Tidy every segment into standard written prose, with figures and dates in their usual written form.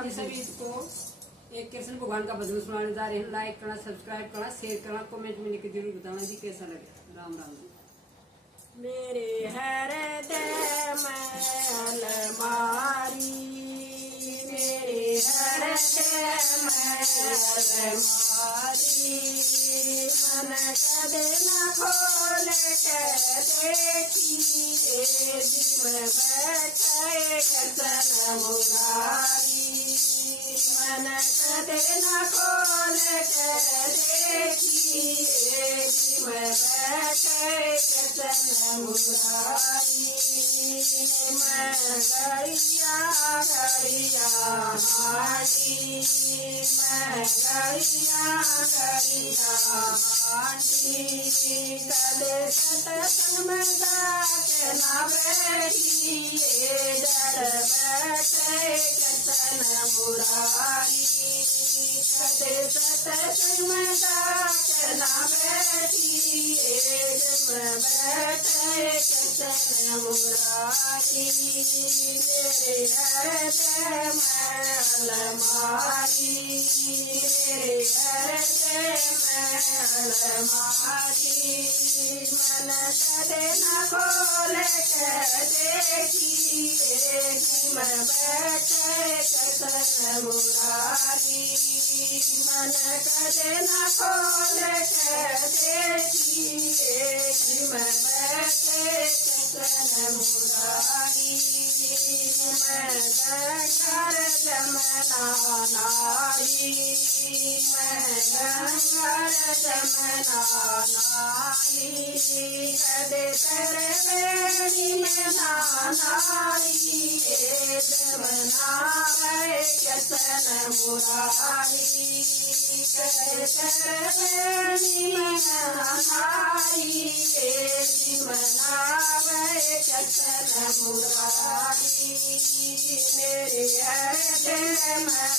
आप सभी को एक कृष्ण भगवान का भजन सुनाने जा रहे हैं। लाइक करना, सब्सक्राइब करना, शेयर करना, कमेंट में लिख जरूर बताना जी कैसा लगे। राम राम। मेरे हृदय में अलमारी, मेरे हृदय में अलमारी, मन कदे न खोल के देखिए, दिल में बैठे कृष्ण मुरारी, मन कदे न खोल के देखिए, दिल में बैठे कृष्ण मुरारी, मैं गड़िया गड़िया हाटी, मैं गड़िया गड़िया हाटी, कदे सत्संग में जाके ना बैठिए, डर बैठे कृष्ण मुरारी, कदे सत्संग में जाके ना बैठिए, डर बैठे कृष्ण मुरारी, मेरे हृदय में अलमारी, मेरे हृदय में अलमारी, मन कदे न खोल के देखिए, मैं बैठे कृष्ण मुरारी, मन कदे न खोल के देखिए, मैं बैठे कृष्ण मुरारी, मैं गंगा जमुना नारी, मैं गंगा जमुना नारी, कदे तेरे बेड़ी में नारी, जमुना में कृष्ण मुरारी, कदे तेरे बेड़ी में नारी, जमुना में कृष्ण मुरारी, मेरे हृदय में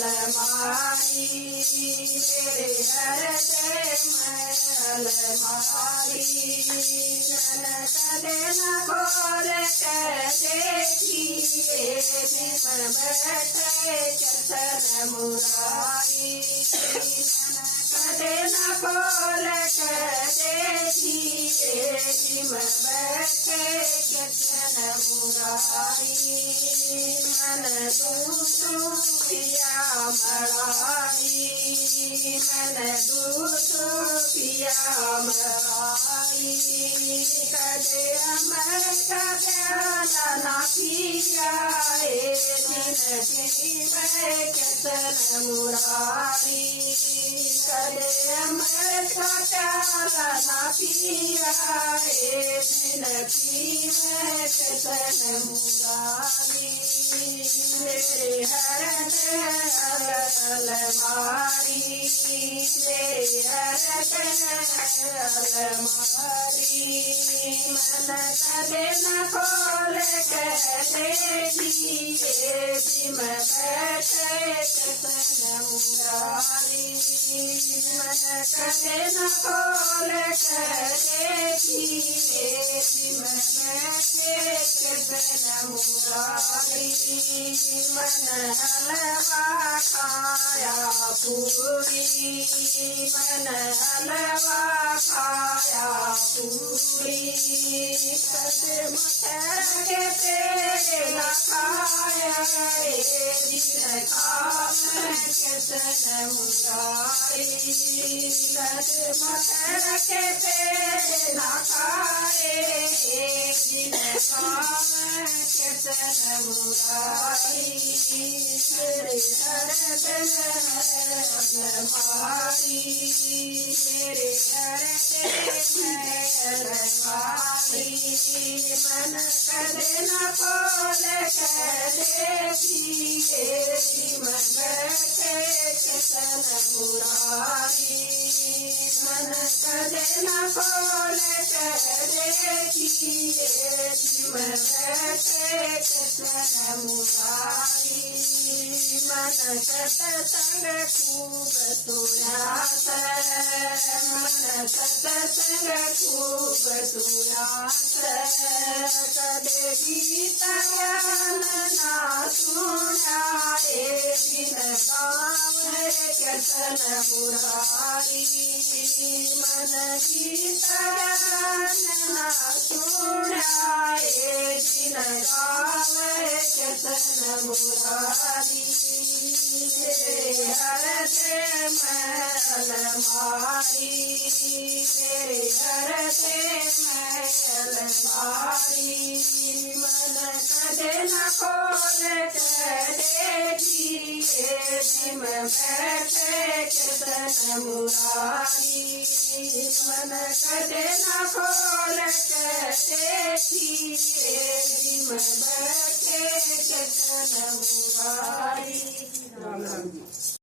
अलमारी, मेरे हृदय में अलमारी, मन कदे न खोल के देखिए, मैं बैठे कृष्ण मुरारी, मन कदे न खोल के देखिए, मैं बैठे कृष्ण मुरारी, मन दूसू पिया मरारी, मन दूसू पिया मरारी, कदे अमर का प्याला ना पिया, दिन में कृष्ण मुरारी, कदे अमर का प्याला ना पिया, दिन में कृष्ण मुरारी, मेरे हृदय अलमारी, मेरे हृदय अलमारी, मन कदे न खोल के देखिए, मैं बैठे कृष्ण मुरारी, मन कदे न खोल के देखिए, मैं बैठे कृष्ण मुरारी, मन हलवा खाया पूरी, मन हलवा खाया पूरी, कदम के पेड़ न खाया, दिन खाम कृष्ण मुरारी, कदम के पेड़ न खाए, दिन खाम कृष्ण मुरारी, मेरे हृदय अलमारी, मेरे हृदय अलमारी, मन कदे न खोल के देखिए, मैं बैठे कृष्ण मुरारी, मन कदे न खोल के देखिए, मैं बैठे कृष्ण मुरारी, मन सत्संग खूब सुनात, मन सत्संग खूब सुनात, कदे गीता ज्ञान ना सुना, कृष्ण मुरारी मन गीत गान ना सुनाए दिन गावे कृष्ण मुरारी हर से मैल मारी मेरे घर से मैल मारी मन कदे न खोल करे जी में बैठे कृष्ण मुरारी मन कदे न खोल करे जी में बैठे कृष्ण मुरारी। राम राम जी।